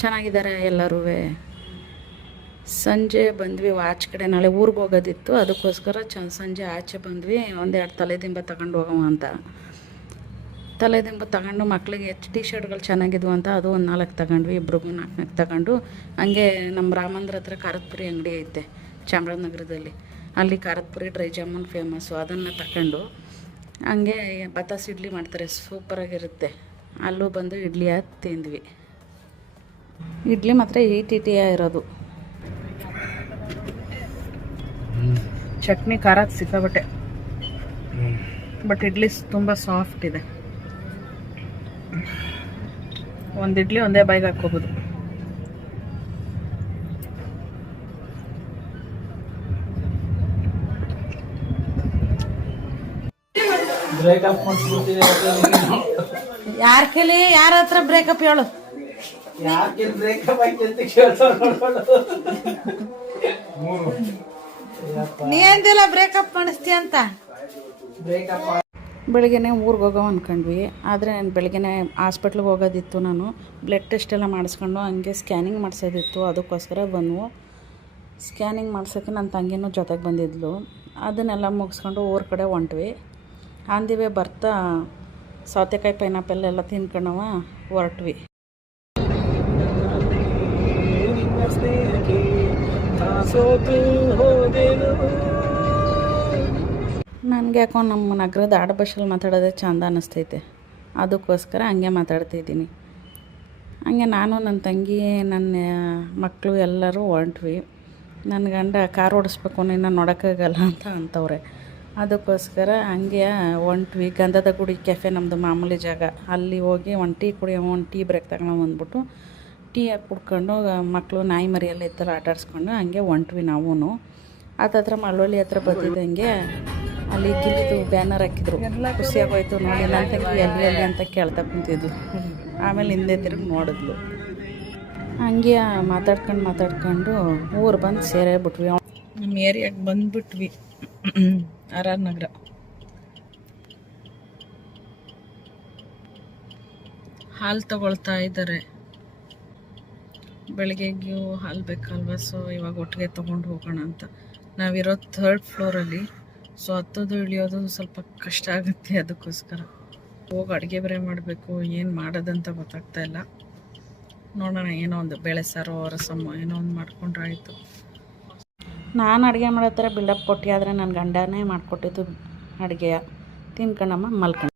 ಚೆನ್ನಾಗಿದ್ದಾರೆ ಎಲ್ಲರೂ. ಸಂಜೆ ಬಂದ್ವಿ ವಾಚ್ ಕಡೆ, ನಾಳೆ ಊರಿಗೆ ಹೋಗೋದಿತ್ತು, ಅದಕ್ಕೋಸ್ಕರ ಸಂಜೆ ಆಚೆ ಬಂದ್ವಿ. ಒಂದೆರಡು ತಲೆದಿಂಬ ತಗೊಂಡು ಹೋಗೋಣ ಅಂತ. ತಲೆದಿಂಬ ತಗೊಂಡು ಮಕ್ಕಳಿಗೆ ಟಿ ಶರ್ಟ್ಗಳು ಚೆನ್ನಾಗಿದ್ವು ಅಂತ ಅದು ಒಂದು 4 ತಗೊಂಡ್ವಿ. ಇಬ್ರಿಗೂ 4 ತಗೊಂಡು ಹಂಗೆ ನಮ್ಮ ರಾಮಂದ್ರ ಹತ್ರ ಖಾರದ ಪುರಿ ಅಂಗಡಿ ಐತೆ ಚಾಮರಾಜನಗರದಲ್ಲಿ. ಅಲ್ಲಿ ಖಾರದ ಪುರಿ ಡ್ರೈ ಜಾಮೂನ್ ಫೇಮಸ್ಸು, ಅದನ್ನು ತಗೊಂಡು ಹಂಗೆ ಬತಾಸ್ ಇಡ್ಲಿ ಮಾಡ್ತಾರೆ, ಸೂಪರಾಗಿರುತ್ತೆ. ಅಲ್ಲೂ ಬಂದು ಇಡ್ಲಿ ತಿಂದ್ವಿ. ಇಡ್ಲಿ ಮಾತ್ರ ಇರೋದು. ಚಟ್ನಿ ಖಾರ ಸಿಕ್ಕಾಬಟ್ಟೆ, ಬಟ್ ಇಡ್ಲಿ ತುಂಬ ಸಾಫ್ಟ್ ಇದೆ. ಒಂದು ಇಡ್ಲಿ ಒಂದೇ ಬಾಯಿಗೆ ಹಾಕ್ಕೋಬೋದು. ಯಾರ ಕೈಲಿ ಯಾರ ಹತ್ರ ಬ್ರೇಕಪ್ ಹೇಳು? ನೀ ಅಂದಿಲ್ಲ ಬ್ರೇಕಪ್ ಮಾಡಿಸ್ತೀಯ ಅಂತ. ಬೆಳಿಗ್ಗೆನೆ ಊರಿಗೆ ಹೋಗೋ ಅಂದ್ಕೊಂಡ್ವಿ, ಆದರೆ ನಾನು ಬೆಳಿಗ್ಗೆನೆ ಹಾಸ್ಪಿಟ್ಲಿಗೆ ಹೋಗೋದಿತ್ತು. ನಾನು ಬ್ಲಡ್ ಟೆಸ್ಟ್ ಎಲ್ಲ ಮಾಡಿಸ್ಕೊಂಡು ಹಂಗೆ ಸ್ಕ್ಯಾನಿಂಗ್ ಮಾಡಿಸೋದಿತ್ತು, ಅದಕ್ಕೋಸ್ಕರ ಬಂದ್ವು. ಸ್ಕ್ಯಾನಿಂಗ್ ಮಾಡ್ಸೋಕ್ಕೆ ನನ್ನ ತಂಗಿನೂ ಜೊತೆಗೆ ಬಂದಿದ್ಲು. ಅದನ್ನೆಲ್ಲ ಮುಗಿಸ್ಕೊಂಡು ಊರ ಕಡೆ ಹೊಂಟ್ವಿ. ಅಂದಿವೆ ಬರ್ತಾ ಸೌತೆಕಾಯಿ ಪೈನಾಪಲ್ ಎಲ್ಲ ತಿನ್ಕೊಂಡವ ಹೊರಟ್ವಿ. ನನಗೆ ಯಾಕೋ ನಮ್ಮ ನಗರದ ಆಡುಭಾಷೆಯಲ್ಲಿ ಮಾತಾಡೋದೇ ಚಂದ ಅನ್ನಿಸ್ತೈತೆ, ಅದಕ್ಕೋಸ್ಕರ ಹಂಗೆ ಮಾತಾಡ್ತಾಯಿದ್ದೀನಿ. ಹಂಗೆ ನಾನು ನನ್ನ ತಂಗಿ ನನ್ನ ಮಕ್ಕಳು ಎಲ್ಲರೂ ಹೊಂಟ್ವಿ. ನನ್ನ ಗಂಡ ಕಾರ್ ಓಡಿಸ್ಬೇಕು, ನಿನ್ನ ನೋಡೋಕ್ಕಾಗಲ್ಲ ಅಂತ ಅಂತವ್ರೆ. ಅದಕ್ಕೋಸ್ಕರ ಹಂಗೆ ಹೊಂಟ್ವಿ. ಗಂಧದ ಗುಡಿ ಕೆಫೆ ನಮ್ಮದು ಮಾಮೂಲಿ ಜಾಗ, ಅಲ್ಲಿ ಹೋಗಿ ಒಂದು ಟೀ ಬ್ರೇಕ್ ತಗೊಂಡು ಬಂದ್ಬಿಟ್ಟು ಟೀ ಹಾಕಿ ಕುಡ್ಕೊಂಡು ಮಕ್ಕಳು ನಾಯಿ ಮರಿಯೆಲ್ಲ ಇತ್ತಲ್ಲ ಆಟಾಡಿಸ್ಕೊಂಡು ಹಂಗೆ ಹೊಂಟ್ವಿ. ನಾವು ಹತ್ರ ಮಳವಳ್ಳಿ ಹತ್ರ ಬಂದಿದ್ದಂಗೆ ಅಲ್ಲಿ ಗಿಲ್ಲಿದು ಬ್ಯಾನರ್ ಹಾಕಿದ್ರು, ಖುಷಿಯಾಗೋಯ್ತು ನೋಡಿ. ನನ್ನ ತಂಗಿ ಎಲ್ಲಿ ಅಂತ ಕೇಳ್ತಾ ಕುಂತಿದ್ಲು. ಆಮೇಲೆ ಹಿಂದೆ ತಿರುಗಿ ನೋಡಿದ್ಲು. ಹಂಗೆ ಮಾತಾಡ್ಕೊಂಡು ಊರು ಬಂದು ಸೇರೇ ಬಿಟ್ವಿ. ನಮ್ಮ ಏರಿಯಾಗೆ ಬಂದುಬಿಟ್ವಿ, RR ನಗರ. ಹಾಲು ತಗೊಳ್ತಾ ಇದ್ದಾರೆ. ಬೆಳಗ್ಗೆಗೂ ಹಾಲು ಬೇಕಲ್ವ, ಸೊ ಇವಾಗ ಒಟ್ಟಿಗೆ ತೊಗೊಂಡು ಹೋಗೋಣ ಅಂತ. ನಾವಿರೋದು 3rd ಫ್ಲೋರಲ್ಲಿ, ಸೊ ಹತ್ತೋದು ಇಳಿಯೋದು ಸ್ವಲ್ಪ ಕಷ್ಟ ಆಗುತ್ತೆ. ಅದಕ್ಕೋಸ್ಕರ ಹೋಗಿ ಅಡುಗೆ ಬೇರೆ ಮಾಡಬೇಕು, ಏನು ಮಾಡೋದಂತ ಗೊತ್ತಾಗ್ತಾ ಇಲ್ಲ. ನೋಡೋಣ, ಏನೋ ಒಂದು ಬೇಳೆ ಸಾರು ರಸಮ್ಮು ಏನೋ ಒಂದು ಮಾಡ್ಕೊಂಡ್ರೆ ಆಯಿತು. ನಾನು ಅಡುಗೆ ಮಾಡೋ ಥರ ಬಿಲ್ಡಪ್ ಕೊಟ್ಟು, ಆದರೆ ನನ್ನ ಗಂಡನೇ ಮಾಡಿಕೊಟ್ಟಿದ್ದು ಅಡುಗೆಯ ತಿನ್ಕೊಂಡಮ್ಮ ಮಲ್ಕೊಂಡು.